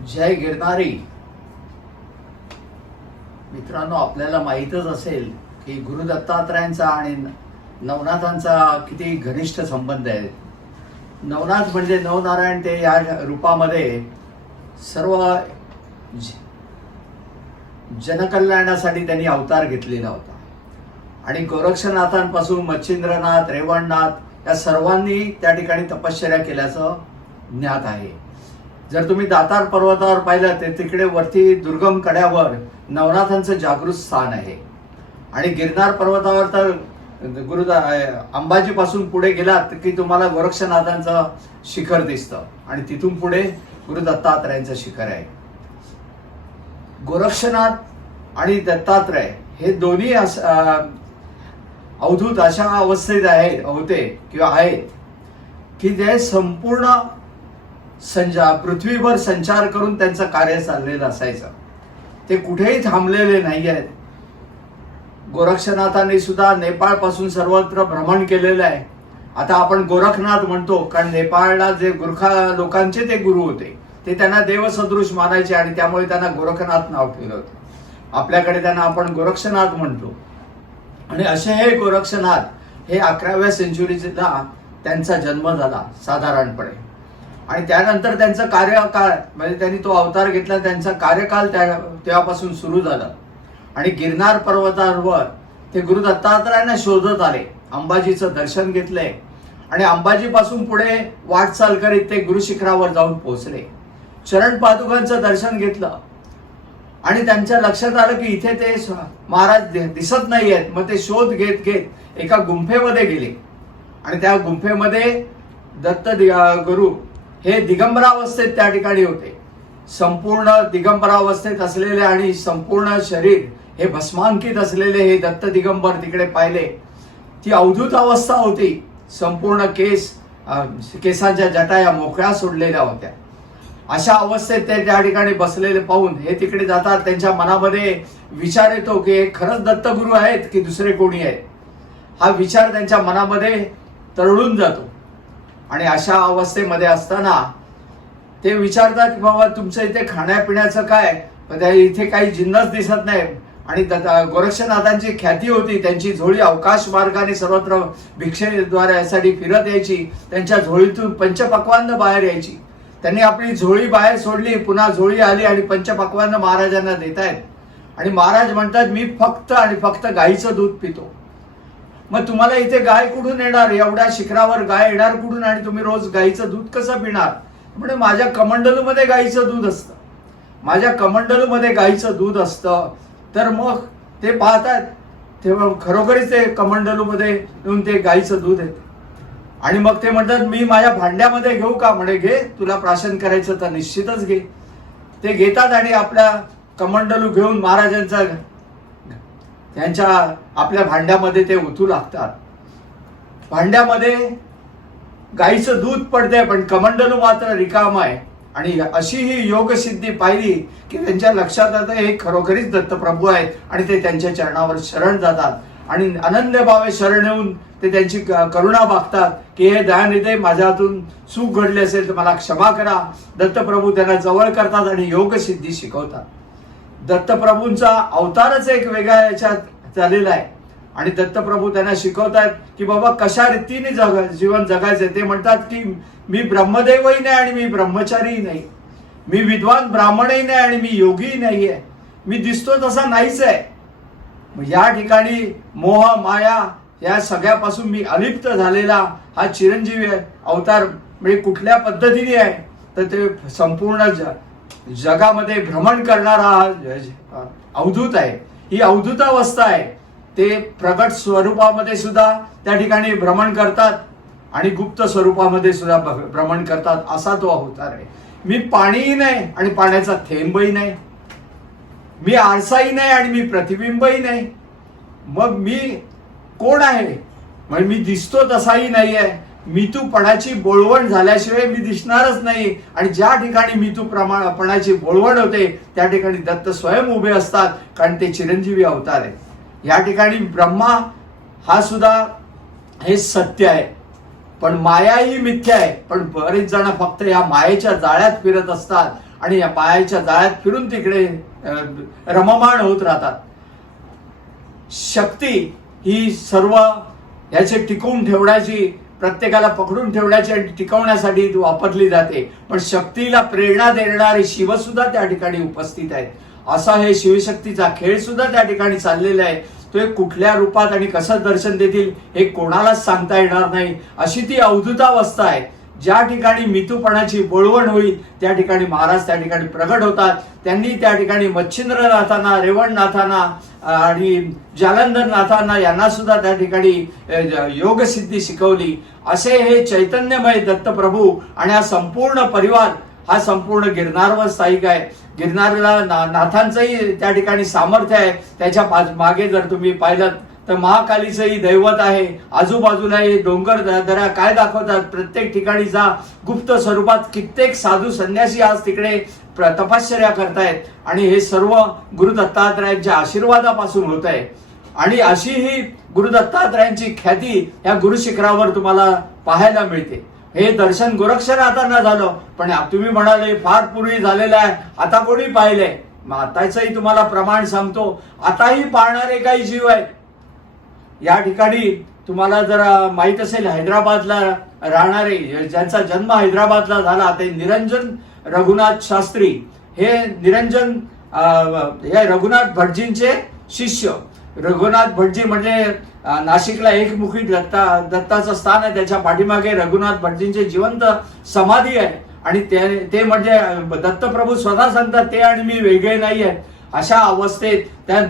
जय गिरणारी. मित्रांनो, आपल्याला माहीतच असेल की गुरु दत्तात्रयांचा आणि नवनाथांचा किती घनिष्ठ संबंध आहे. नवनाथ म्हणजे नवनारायण, ते या रूपामध्ये सर्व जनकल्याणासाठी त्यांनी अवतार घेतलेला होता. आणि गोरक्षनाथांपासून मच्छिंद्रनाथ, रेवणनाथ या सर्वांनी त्या ठिकाणी तपश्चर्या केल्याचं ज्ञात आहे. जर तुम्ही दातार पर्वतावर पाहिलं तर तिकडे वरती दुर्गम कड्यावर नवनाथांचं जागृत स्थान आहे. आणि गिरनार पर्वतावर तर अंबाजीपासून पुढे गेलात की तुम्हाला गोरक्षनाथांचं शिखर दिसतं आणि तिथून पुढे गुरु दत्तात्रयांचं शिखर आहे. गोरक्षनाथ आणि दत्तात्रय हे दोन्ही अवधूत अशा अवस्थेत होते किंवा आहेत की जे संपूर्ण पृथ्वीवर संचार करून त्यांचं कार्य चाललेलं असायचं. ते कुठेही थांबलेले नाही आहेत. गोरक्षनाथांनी सुद्धा नेपाळ पासून सर्वत्र भ्रमण केलेलं आहे. आता आपण गोरखनाथ म्हणतो कारण नेपाळला जे गुरखा लोकांचे ते गुरु होते, ते त्यांना देवसदृश मानायचे आणि त्यामुळे त्यांना गोरखनाथ नाव ठेवलं होतं. आपल्याकडे त्यांना आपण गोरक्षनाथ म्हणतो. आणि असे हे गोरक्षनाथ हे 11व्या सेंचुरीचा त्यांचा जन्म झाला साधारणपणे. आणि त्यानंतर त्यांचं कार्यकाळ म्हणजे त्यांनी तो अवतार घेतला, त्यांचा कार्यकाल तेव्हापासून सुरू झाला. आणि गिरनार पर्वतावर ते गुरु दत्तात्रयांना शोधत आले, अंबाजीचं दर्शन घेतलंय आणि अंबाजीपासून पुढे वाटचाल करीत ते गुरुशिखरावर जाऊन पोहोचले. चरण पादुकांचं दर्शन घेतलं आणि त्यांच्या लक्षात आलं की इथे ते महाराज दिसत नाही आहेत. मग ते शोध घेत घेत एका गुंफेमध्ये गेले आणि त्या गुंफेमध्ये दत्त गुरु हे दिगंबरावस्थेत त्या ठिकाणी होते. संपूर्ण दिगंबरावस्थेत असलेले आणि संपूर्ण शरीर हे भस्मांकित असलेले हे दत्त दिगंबर तिकडे पाहिले. ती अवधूत अवस्था होती. संपूर्ण केसांच्या जटा या मोकळ्या सोडलेल्या होत्या. अशा अवस्थेत ते त्या ठिकाणी बसलेले पाहून हे तिकडे जातात. त्यांच्या मनामध्ये विचार येतो की हे खरंच दत्तगुरु आहेत की दुसरे कोणी आहेत. हा विचार त्यांच्या मनामध्ये तरळून जातो. आणि अशा अवस्थेमध्ये असताना ते विचारतात की बाबा तुमचं इथे खाण्यापिण्याचं काय, इथे काही जिन्नस दिसत नाही. आणि गोरक्षनाथांची ख्याती होती, त्यांची झोळी अवकाश मार्गाने सर्वत्र भिक्षेद्वारे यासाठी फिरत यायची. त्यांच्या झोळीतून पंचपक्वान्न बाहेर यायची. त्यांनी आपली झोळी बाहेर सोडली, पुन्हा झोळी आली आणि पंचपक्वान्न महाराजांना देतायत. आणि महाराज म्हणतात मी फक्त आणि फक्त गाईचं दूध पितो. मग तुम्हाला इथे गाय कुठून येणार, एवढ्या शिखरावर गाय येणार कुठून आणि तुम्ही रोज गाईचं दूध कसं पिणार. म्हणजे माझ्या कमंडलूमध्ये गाईचं दूध असतं, माझ्या कमंडलूमध्ये गाईचं दूध असतं. तर मग ते पाहतात तेव्हा खरोखरीच ते कमंडलूमध्ये येऊन ते गाईचं दूध येतं. आणि मग ते म्हणतात मी माझ्या भांड्यामध्ये घेऊ का. म्हणे घे, तुला प्राशन करायचं तर निश्चितच घे. ते घेतात आणि आपल्या कमंडलू घेऊन महाराजांचा त्यांच्या आपल्या भांड्यामध्ये ते ओतू लागतात. भांड्यामध्ये गाईचं दूध पडते पण कमंडलू मात्र रिकाम आहे. आणि अशी ही योगसिद्धी पाहिली की त्यांच्या लक्षात आता हे खरोखरीच दत्तप्रभू आहेत आणि ते त्यांच्या चरणावर शरण जातात. आणि अनन्य भावे शरण येऊन ते त्यांची करुणा मागतात की हे दयानिधे, माझ्या हातून चूक घडली असेल तर मला क्षमा करा. दत्तप्रभू त्यांना जवळ करतात आणि योगसिद्धी शिकवतात. दत्तप्रभूंचा अवतारच एक वेगळ्या याच्यात झालेला आहे. आणि दत्तप्रभू त्यांना शिकवतात की बाबा कशा रीतीने जीवन जगायचं. ते म्हणतात की मी ब्रह्मदेवही नाही आणि मी ब्रह्मचारीही नाही, मी विद्वान ब्राह्मणही नाही आणि मी योगीही नाही आहे, मी दिसतो तसा नाहीच आहे. या ठिकाणी मोह माया या सगळ्यापासून मी अलिप्त झालेला हा चिरंजीवी अवतार म्हणजे कुठल्या पद्धतीने आहे तर ते संपूर्ण जगामध्ये भ्रमण करणारा अवधूत आहे. ही अवधूतावस्था आहे. ते प्रगट स्वरूपामध्ये सुद्धा त्या ठिकाणी भ्रमण करतात आणि गुप्त स्वरूपामध्ये सुद्धा भ्रमण करतात. असा तो अवतार आहे. मी पाणीही नाही आणि पाण्याचा थेंबही नाही, मी आरसाही नाही आणि मी प्रतिबिंबही नाही. मग मी कोण आहे. म्हणजे मी दिसतो तसाही नाही आहे. मितूपणाची बोळवण झाल्याशिवाय मी दिसणारच नाही. आणि ज्या ठिकाणी मितूपणाची बोळवण होते त्या ठिकाणी दत्त स्वयं उभे असतात कारण ते चिरंजीवी अवतार आहे. या ठिकाणी ब्रह्मा हा सुद्धा हे सत्य आहे पण माया ही मिथ्या आहे. पण बरेच जण फक्त या मायेच्या जाळ्यात फिरत असतात आणि या पायाच्या जाळ्यात फिरून तिकडे रममाण होत राहतात. शक्ती ही सर्व याचे टिकवून ठेवण्याची, प्रत्येकाला पकडून ठेवण्याची आणि टिकवण्यासाठी वापरली जाते. पण शक्तीला प्रेरणा देणारे शिव सुद्धा त्या ठिकाणी उपस्थित आहेत. असा हे शिवशक्तीचा खेळ सुद्धा त्या ठिकाणी चाललेला आहे. तो कुठल्या रूपात आणि कसं दर्शन देतील हे कोणालाच सांगता येणार नाही. अशी ती अवधूतावस्था आहे. ज्या ठिकाणी मितूपणाची बोळवण होईल त्या ठिकाणी महाराज त्या ठिकाणी प्रगट होतात. त्यांनी त्या ठिकाणी मच्छिंद्रनाथांना, रेवणनाथांना आणि जालंधरनाथांना यांना सुद्धा त्या ठिकाणी योगसिद्धी शिकवली. असे हे चैतन्यमय दत्तप्रभू आणि हा संपूर्ण परिवार हा संपूर्ण गिरनारवर स्थायिक आहे. गिरनारला नाथांचंही त्या ठिकाणी सामर्थ्य आहे. त्याच्या मागे जर तुम्ही पाहिलं तर महाकालीचंही दैवत आहे. आजूबाजूला हे डोंगर दऱ्या काय दाखवतात. प्रत्येक ठिकाणी जा गुप्त स्वरूपात कित्येक साधू संन्यासी आज तिकडे तपश्चर्या करतायत आणि हे सर्व गुरु दत्तात्रयांच्या आशीर्वादापासून होत आहे. आणि अशी ही गुरु दत्तात्रयांची ख्याती या गुरुशिखरावर तुम्हाला पाहायला मिळते. हे दर्शन गोरक्षनाथांना झालं, पण तुम्ही म्हणाले फार पूर्वी झालेलं आहे, आता कोणी पाहिलंय? मग आताचंही तुम्हाला प्रमाण सांगतो. आताही पाहणारे काही जीव आहेत. या ठिकाणी तुम्हाला जर माहित असेल, हैदराबादला राहणारे, ज्यांचा जन्म हैदराबादला झाला, ते निरंजन रघुनाथ शास्त्री, हे निरंजन हे रघुनाथ भटजींचे शिष्य. रघुनाथ भटजी म्हणजे नाशिकला एकमुखी दत्ताचं स्थान आहे. त्याच्या पाठीमागे रघुनाथ भटजींचे जिवंत समाधी आहे. आणि ते म्हणजे दत्तप्रभू स्वतः सांगतात, ते आणि मी वेगळे नाही आहेत. अशा अवस्थेत त्या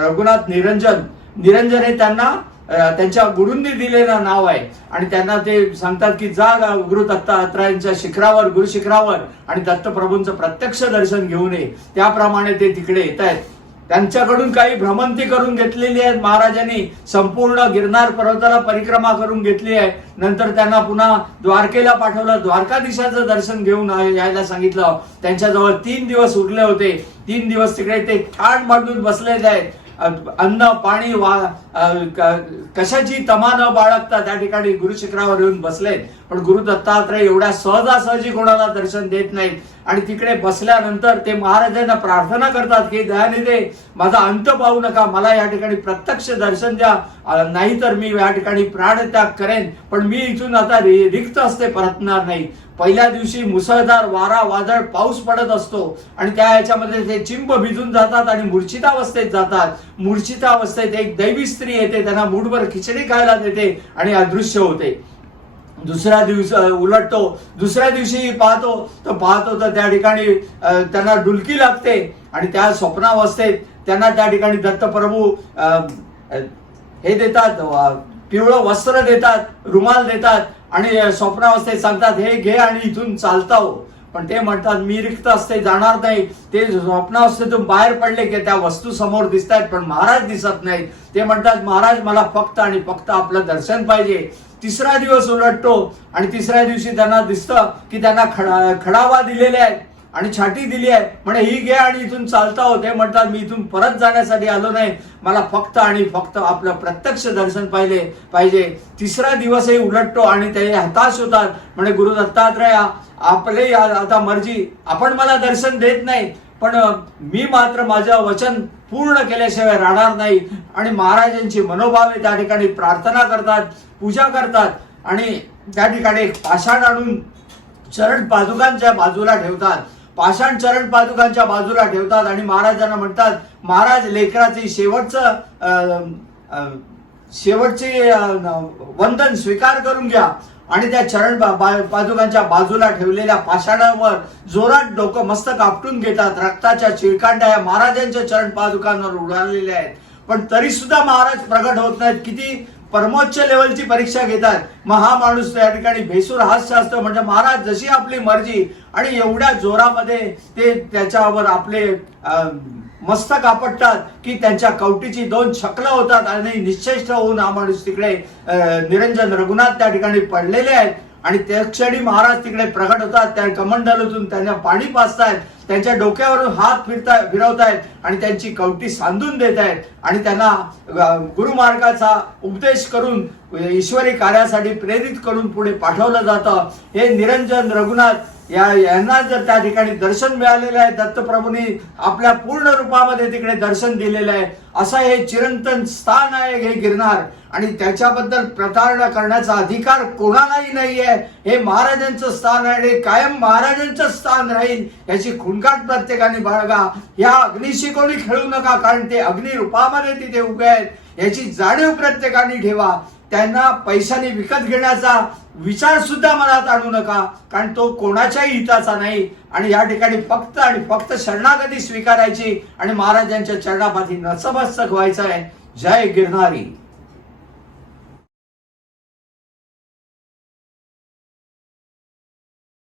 रघुनाथ निरंजन हे त्यांना त्यांच्या गुरूंनी दिलेलं नाव आहे. आणि त्यांना ते सांगतात की जा गुरु दत्तात्रयांच्या शिखरावर, गुरुशिखरावर आणि दत्तप्रभूंचं प्रत्यक्ष दर्शन घेऊन ये. त्याप्रमाणे ते तिकडे येत आहेत. त्यांच्याकडून काही भ्रमंती करून घेतलेली आहे महाराजांनी. संपूर्ण गिरनार पर्वताला परिक्रमा करून घेतली आहे. नंतर त्यांना पुन्हा द्वारकेला पाठवलं, द्वारकाधीशाचं दर्शन घेऊन यायला सांगितलं. त्यांच्याजवळ 3 दिवस उरले होते. 3 दिवस तिकडे ते ठाण बांधून बसलेले आहेत. अन्न पाणी कशाची तमा न बाळगता त्या ठिकाणी गुरुशिखरावर येऊन बसलेत. पण गुरु दत्तात्रय एवढ्या सहजासहजी कोणाला दर्शन देत नाहीत. आणि तिकडे बसल्यानंतर ते महाराजांना प्रार्थना करतात की दयानिधे माझा अंत पाहू नका, मला या ठिकाणी प्रत्यक्ष दर्शन द्या, नाहीतर मी या ठिकाणी प्राणत्याग करेन. पण मी इथून आता रिक्त असते, परतणार नाही. पहिल्या दिवशी मुसळधार वारा, वादळ, पाऊस पडत असतो आणि त्या ह्याच्यामध्ये ते चिंब भिजून जातात आणि मूर्छितावस्थेत जातात. मूर्छितावस्थेत एक दैवी स्त्री येते, त्यांना मूठभर खिचडी खायला देते आणि अदृश्य होते. दुसऱ्या दिवस उलटतो, दुसऱ्या दिवशी पाहतो तर त्या ठिकाणी त्यांना डुलकी लागते आणि त्या स्वप्नावस्थेत त्यांना त्या ठिकाणी दत्तप्रभू हे देतात, पिवळं वस्त्र देतात, रुमाल देतात आणि स्वप्नावस्थेत सांगतात हे घे आणि इथून चालता हो. पण ते म्हणतात मी रिक्त असते, जाणार नाही. ते स्वप्नावस्थेतून बाहेर पडले की त्या वस्तू समोर दिसत आहेत पण महाराज दिसत नाहीत. ते म्हणतात महाराज मला फक्त आणि फक्त आपलं दर्शन पाहिजे. तिसरा दिवस उलटतो आणि तिसऱ्या दिवशी त्यांना दिसतं की त्यांना खडावा दिलेले आहेत आणि छाटी दिली आहे. म्हणे ही घे आणि इथून चालता हो. ते म्हणतात मी इथून परत जाण्यासाठी आलो नाही, मला फक्त आणि फक्त आपलं प्रत्यक्ष दर्शन पाहिजे. तिसरा दिवसही उलटतो आणि ते हताश होतात. म्हणजे गुरु दत्तात्रय आपले आता मर्जी, आपण मला दर्शन देत नाही, पण मी मात्र माझं वचन पूर्ण केल्याशिवाय राहणार नाही. आणि महाराजांची मनोभावे त्या ठिकाणी प्रार्थना करतात, पूजा करतात आणि त्या ठिकाणी एक पाषाण आणून चरण पादुकांच्या बाजूला ठेवतात. पाषाण चरण पादुकांच्या बाजूला ठेवतात आणि महाराजांना म्हणतात महाराज लेकराची शेवटची वंदन स्वीकार करून घ्या. आणि त्या चरण पादुकांच्या बाजूला ठेवलेल्या पाषाणावर जोरात डोकं मस्तक आपटून घेतात. रक्ताच्या चिळकांड्या या महाराजांच्या चरण पादुकांवर उडालेल्या आहेत. पण तरी सुद्धा महाराज प्रगट होत नाहीत. किती परमोच्च लेवलची परीक्षा घेतात. मग हा माणूस त्या ठिकाणी भेसूर हास्य असतो, म्हणजे महाराज जशी आपली मर्जी. आणि एवढ्या जोरामध्ये ते त्याच्यावर आपले मस्तक आपटतात की त्यांच्या कवटीची 2 छकलं होतात आणि निश्चेष्ट होऊन हा माणूस तिकडे निरंजन रघुनाथ त्या ठिकाणी पडलेले आहेत. आणि त्या क्षणी महाराज तिकडे प्रगट होतात. त्या कमंडलूतून त्यांना पाणी पाजतायत, त्यांच्या डोक्यावरून हात फिरवतायत आणि त्यांची कवटी सांधून देत आहेत आणि त्यांना गुरुमार्गाचा उपदेश करून ईश्वरी कार्यासाठी प्रेरित करून पुढे पाठवलं जातं. हे निरंजन रघुनाथ यांना जर त्या ठिकाणी दर्शन मिळालेलं आहे, दत्तप्रभूंनी आपल्या पूर्ण रूपामध्ये तिकडे दर्शन दिलेलं आहे, असं हे चिरंतन स्थान आहे हे गिरनार, आणि त्याच्याबद्दल प्रतारणा करण्याचा अधिकार कोणालाही नाहीये. हे महाराजांचं स्थान आहे आणि कायम महाराजांचं स्थान राहील याची खुणकाट प्रत्येकाने बाळगा. या अग्निशी कोणी खेळू नका, कारण ते अग्नि रूपामध्ये तिथे उभे आहेत याची जाणीव प्रत्येकाने ठेवा. त्यांना पैशाने विकत घेण्याचा विचार सुद्धा मनात आणू नका, कारण तो कोणाच्याही हिताचा नाही. आणि या ठिकाणी फक्त आणि फक्त शरणागती स्वीकारायची आणि महाराजांच्या चरणापाठी नतमस्तक व्हायचं आहे. जय गिरनारी.